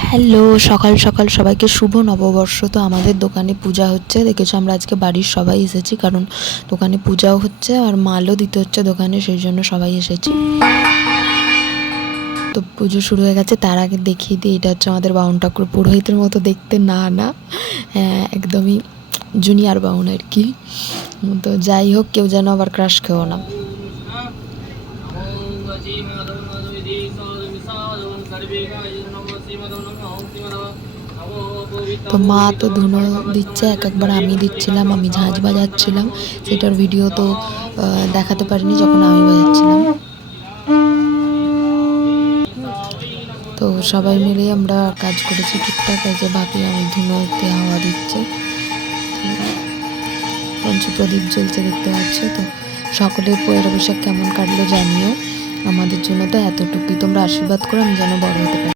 Hello, সকাল সকাল সবাইকে শুভ নববর্ষ। তো আমাদের দোকানে পূজা হচ্ছে, দেখেছো আমরা আজকে বাড়ির সবাই এসেছি, কারণ দোকানে পূজাও হচ্ছে আর মালও দিতে হচ্ছে দোকানে, সেই জন্য সবাই এসেছি। তো পুজো শুরু হয়ে গেছে। তার আগে দেখিয়ে দিই, এটা হচ্ছে আমাদের বাউন ঠাকুর, পুরোহিতের মতো দেখতে না, হ্যাঁ একদমই জুনিয়র বাউন আর কি। তো যাই হোক, কেউ যেন আবার ক্রাশ খেও না। তো মা তো ধুনো দিচ্ছে, একবার আমি দিচ্ছিলাম, আমি ঝাঁঝ বাজাচ্ছিলাম, সেটার ভিডিও তো দেখাতে পারিনি যখন আমি বাজাচ্ছিলাম। তো সবাই মিলে আমরা কাজ করেছি টুকটাক, যে ভাবি আমি ধুনোতে হাওয়া দিচ্ছে, পঞ্চপ্রদীপ জ্বলছে দেখতে পাচ্ছ। তো সকলের পয়লা বৈশাখ কেমন কাটলো জানিও। আমাদের জন্য তো এতটুকুই, তোমরা আশীর্বাদ করো আমি যেন বড় হতে পারি।